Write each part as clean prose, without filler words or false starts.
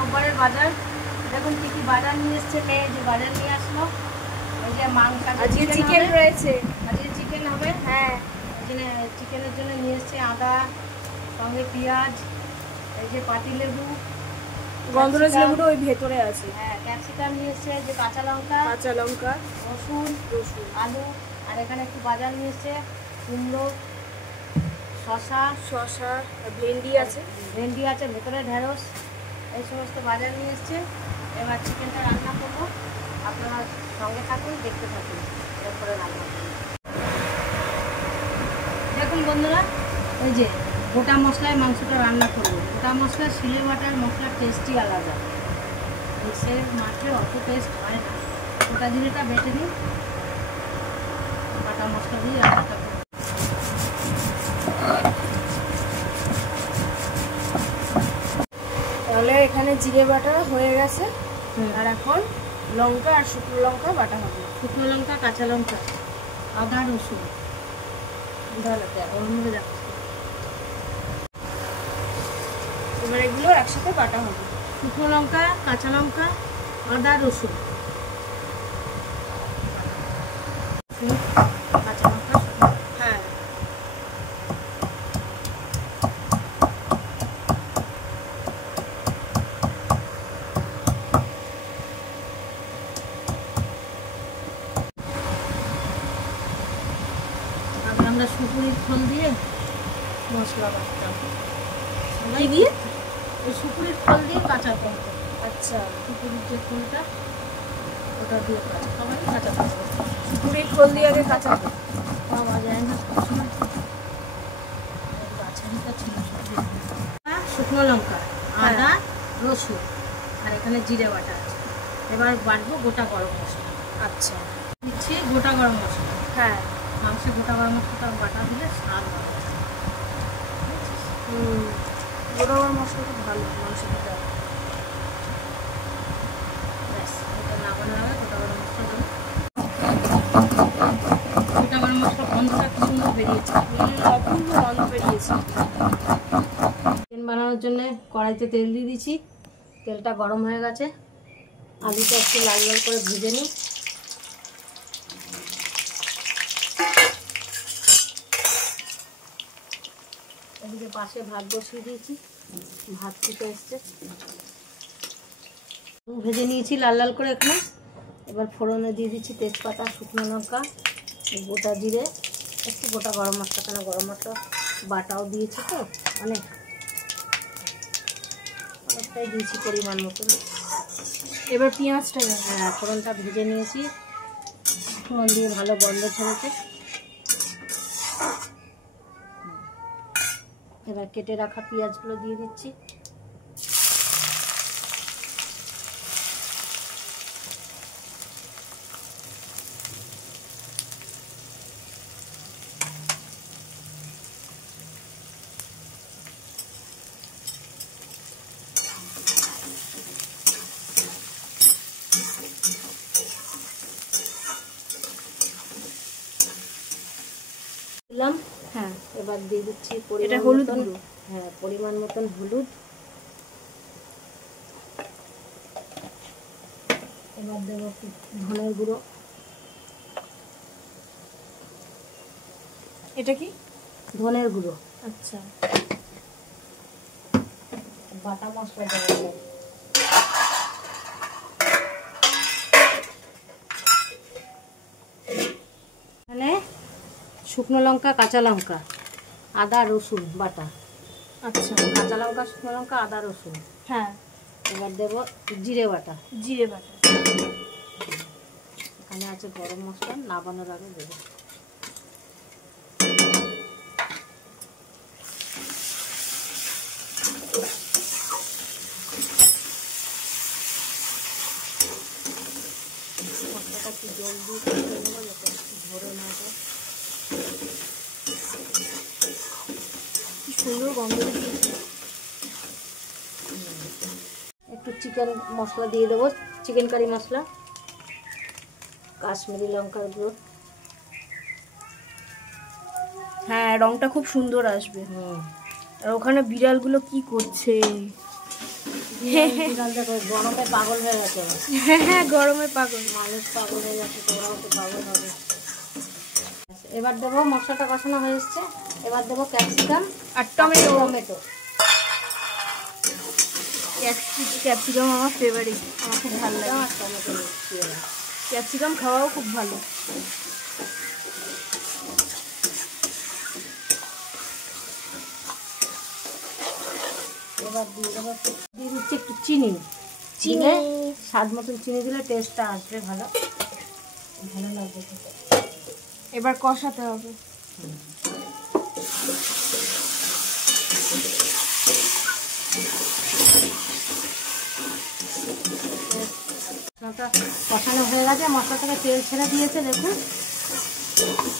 রোববারের বাজার। দেখুন কি কি বাজার নিয়ে এসছে মেয়ে, যে বাজার নিয়ে আসলো। এই যে মাংস, আজকে চিকেন রয়েছে, আজকে চিকেন হবে। হ্যাঁ চিকেনের জন্য নিয়ে এসছে আদা, সঙ্গে পেঁয়াজ, এই যে পাতিলেবু, গন্ধরাজ লেবুটা ওই ভেতরে আছে, হ্যাঁ ক্যাপসিকাম নিয়ে এসছে, যে কাঁচা লঙ্কা, রসুন, আলু, আর এখানে একটু বাজার নিয়ে এসছে কুমড়ো, শশা, ভেন্ডি আছে, ভেতরে ঢেঁড়স, এই সমস্ত বাজার নিয়ে এসছে। এবার চিকেনটা রান্না করবো, আপনারা সঙ্গে থাকুন, দেখতে থাকুন এরপরে রান্না করবো। দেখুন বন্ধুরা, ওই যে গোটা মশলায় মাংসটা রান্না করবো। গোটা মশলা শিলে বাটার মশলার টেস্টই আলাদা, সে মাঠে অত টেস্ট হয় না। গোটা জিরেটা বেটে নিই, বাটা মশলা দিয়ে রান্নাটা করবো। তাহলে এখানে জিরে বাটা হয়ে গেছে, আর এখন লঙ্কা আর শুকনো লঙ্কা বাটা হবে। শুকনো লঙ্কা, কাঁচা লঙ্কা, আদা, রসুন, এবার এগুলো একসাথে বাটা হবে। শুকনো লঙ্কা, কাঁচা লঙ্কা, আদা, রসুন, কাঁচা লঙ্কা, হ্যাঁ আমরা সুপুরির ফল দিয়ে মশলা বাটতাম। কি দিয়ে? ওই সুপুরির ফল দিয়ে কাঁচা ফল। আচ্ছা, সুপুরির যে ফলটা, ওটা দিয়ে সবাই কাঁচা ফল। সুপুরির খোল দিয়ে আগে কাঁচা পাওয়া যায় না সবসময়, শুকনো লঙ্কা, আদা, রসুন, আর এখানে জিরে বাটা আছে। এবার বাটবো গোটা গরম মশলা। আচ্ছা, দিচ্ছি গোটা গরম মশলা। হ্যাঁ মাংসে গোটা গরম মশলাটা বাটা দিলে স্বাদ হবে। গোটা গরম মশলা খুব ভালো মাংস খেতে। ব্যাস, এটা নামানোর আগে গোটা গরম মশলা দেবো। গোটা গরম মশলা গন্ধটা কি সুন্দর বেরিয়েছে, অপূর্ব গন্ধ বেরিয়েছে। চিকেন বানানোর জন্য কড়াইতে তেল দিয়ে দিচ্ছি। তেলটা গরম হয়ে গেছে, আলুটা একটু লাল লাল করে ভেজে নিই। এদিকে পাশে ভাত বসিয়ে দিয়েছি, ভাত ফুটে এসছে। ভেজে নিয়েছি লাল লাল করে এখানে। এবার ফোড়নে দিয়ে দিচ্ছি তেজপাতা, শুকনো লঙ্কা, গোটা জিরে, একটু গোটা গরম মশলা, কেন গরম মশলা বাটাও দিয়েছি তো অনেকটাই দিয়েছি পরিমাণ মতন। এবার পেঁয়াজটা, হ্যাঁ ফোড়নটা ভেজে নিয়েছি, ফোড়ন দিয়ে ভালো গন্ধ ছেড়েছে। এবার কেটে রাখা পেঁয়াজগুলো দিয়ে দিচ্ছি। দিলাম, হ্যাঁ এবার দিয়ে দিচ্ছি এটা হলুদ গুঁড়ো, হ্যাঁ পরিমাণ মতন হলুদ। এবার দেবো ধনের গুঁড়ো। এটা কি? ধনের গুঁড়ো। আচ্ছা, বাটা মশলা দেবো। এখানে শুকনো লঙ্কা, কাঁচা লঙ্কা, আদা, রসুন বাটা। আচ্ছা, কাঁচা লঙ্কা, শুকনো লঙ্কা, আদা, রসুন, হ্যাঁ। এবার দেবো জিরে বাটা। এখানে আছে গরম মশলা, নামানোর আগে দেবো। মশলাটা একটু জল দিয়ে দেবো যাতে ধরে না যায়। কি সুন্দর গন্ধ বেরিয়েছে। একটু চিকেন মশলা দিয়ে দেবো, চিকেন কারি মশলা, কাশ্মীরি লঙ্কার গুঁড়ো। হ্যাঁ রংটা খুব সুন্দর আসবে। আর ওখানে বিড়ালগুলো কি করছে? বিড়াল দেখো গরমে পাগল হয়ে গেছে। হ্যাঁ গরমে পাগল, মানুষ পাগল হয়ে যাচ্ছে, তোমরাও তো পাগল হবে। এবার দেবো, মশলাটা কষানো হয়ে এসছে, এবার দেবো ক্যাপসিকাম আর টমেটো। টমেটো ক্যাপসিকাম আমার ফেভারিট, আমার খুব ভালো লাগে। আর টমেটো দিয়ে দাও। ক্যাপসিকাম খাওয়াও খুব ভালো। এবার দিয়ে দেবো, দিয়ে দিচ্ছি একটু চিনি। চিনি স্বাদ মতন চিনি দিলে টেস্টটা আসবে ভালো, ভালো লাগবে খেতে। এবার কষাতে হবে। মশলাটা কষানো হয়ে গেছে, মশলা থেকে তেল ছেড়ে দিয়েছে, দেখুন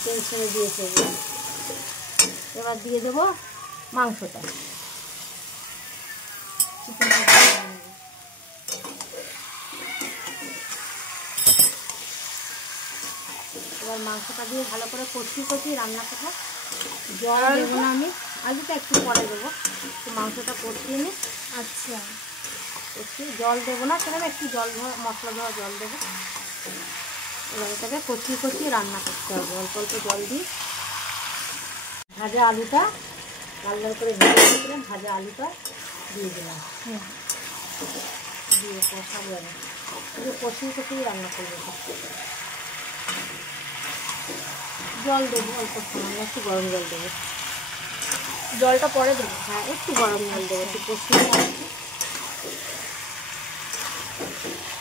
তেল ছেড়ে দিয়েছে। এবার দিয়ে দেবো মাংসটা, এবার মাংসটা দিয়ে ভালো করে কষিয়ে রান্না করবো। জল দেবো না আমি, আলুটা একটু পরে দেবো, একটু মাংসটা কষিয়ে নিই। আচ্ছা, একটু জল দেবো না, সেখানে একটু জল দেওয়া, মশলা দেওয়া জল দেবো। এবার এটাকে কষিয়ে রান্না করতে হবে, অল্প অল্প জল দিই। ভাজা আলুটা লাল লাল করে ভেজে দিয়েছিলাম, ভাজা আলুটা দিয়ে দিলাম, দিয়ে কষাবো। একটু কষিয়ে রান্না করবো। জল দেবো অল্প, সামান্য একটু গরম জল দেবো। জলটা পরে দেবো? হ্যাঁ, একটু গরম জল দেবো, একটু কষিয়ে আসছি।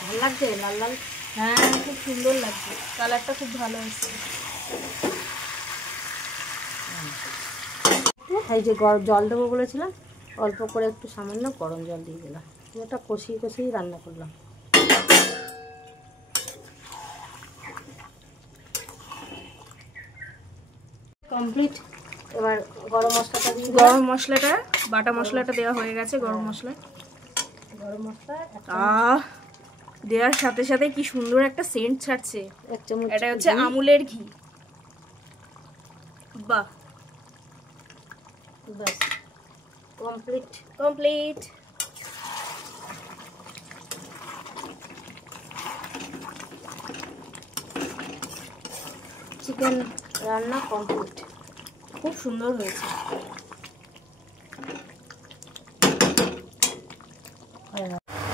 ভালো লাগছে লাল লাল? হ্যাঁ খুব সুন্দর লাগছে, কালারটা খুব ভালো এসছে। এই যে জল দেবো বলেছিলাম, অল্প করে একটু সামান্য গরম জল দিয়ে দিলাম। ওটা কষিয়ে রান্না করলাম। কমপ্লিট। এবার গরম মশলাটা দিয়ে, গরম মশলাটা, বাটা মশলাটা দেওয়া হয়ে গেছে। গরম মশলা দেওয়ার সাথে সাথে কি সুন্দর একটা সেন্ট ছাড়ছে। এক চামচ, এটা হচ্ছে আমুলের ঘি। বাহ, ব্যাস কমপ্লিট। চিকেন রান্না কমপ্লিট, খুব সুন্দর হয়েছে।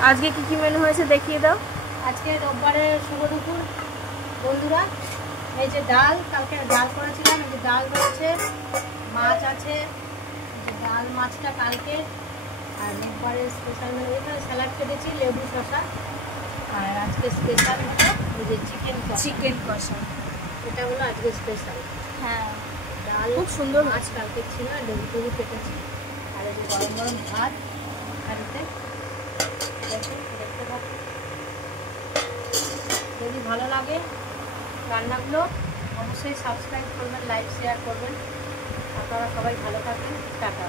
আজকে কি কি মেনু হয়েছে দেখিয়ে দাও। আজকে রোববারে শুভ দুপুর বন্ধুরা। এই যে ডাল, কালকে ডাল করেছিলাম, এই যে ডাল রয়েছে, মাছ আছে, ডাল মাছটা কালকে। আর রোববারে স্পেশাল মেনু, এখানে স্যালাড কেটেছি, লেবু শসা। আর আজকে স্পেশাল হলো এই যে চিকেন কষা, এটা হলো আজকে স্পেশাল। হ্যাঁ, ডাল খুব সুন্দর মাছ কালকে ছিল, লেবু টেবু কেটেছি। আর এই যে গরম গরম ভাত হাঁড়িতে, দেখতে পাচ্ছি। যদি ভালো লাগে রান্নাগুলো অবশ্যই সাবস্ক্রাইব করবেন, লাইক শেয়ার করবেন। আপনারা সবাই ভালো থাকবেন, টাটা।